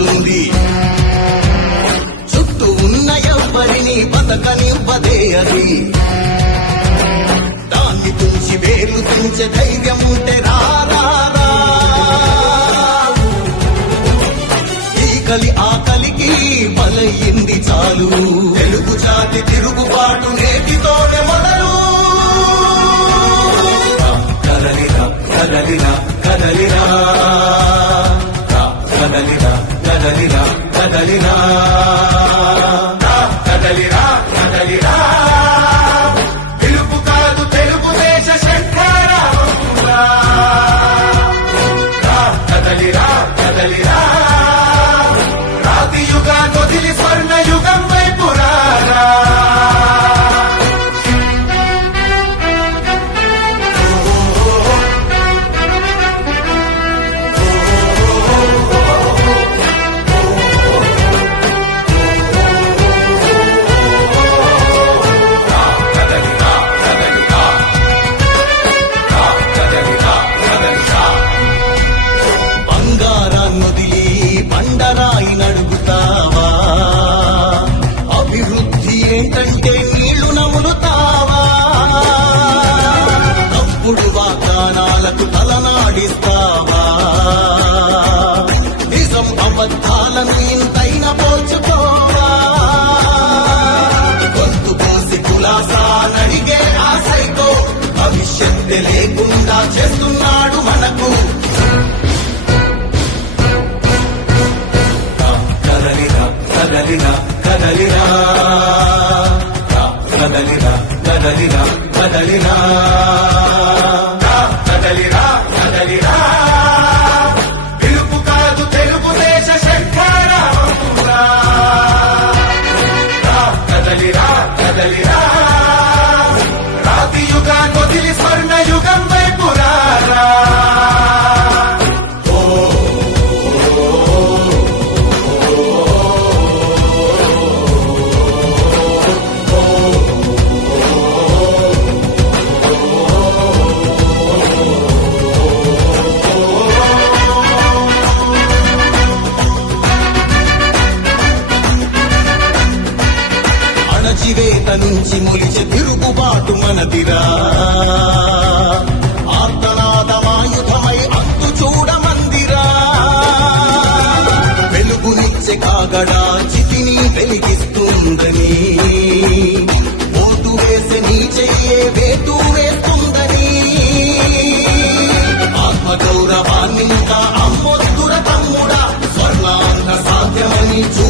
చూస్తుంది చుట్టూ ఉన్న ఎవరిని బతకనివ్వదే అది దాన్ని తుంచి వేలు తుంచే ధైర్యం ఉంటే రారా ఈ కలి ఆ కలికి బలయింది చాలు తెలుగు జాతి తిరుగుబాటు నేటితోనే మొదలు కదలిరా కదలిరా కదలిరా కదలిరా కదలిరా కదలిరా కదలిరా పిలుపు కాదు తెలుగుదేశ శంకరారా కదలిరా కదలిరా రాతి యుగా కొదిలి గుండె లేకుండా చేస్తున్నాడు మనకు కదలిరా కదలిరా కదలిరా కదలిరా కదలిరా కదలిరా మనదిరా ఆర్తనాదమాయుధమై అంతు చూడమందిరా వెలుగునిచ్చే కాగడా చితిని వెలిగిస్తుందని ఓటు వేసే నీ చెయ్యే వేతు వేస్తుందని ఆత్మగౌరవాన్ని అమ్మొద్దుర తమ్ముడా స్వర్ణాన్న సాధ్యమని చూ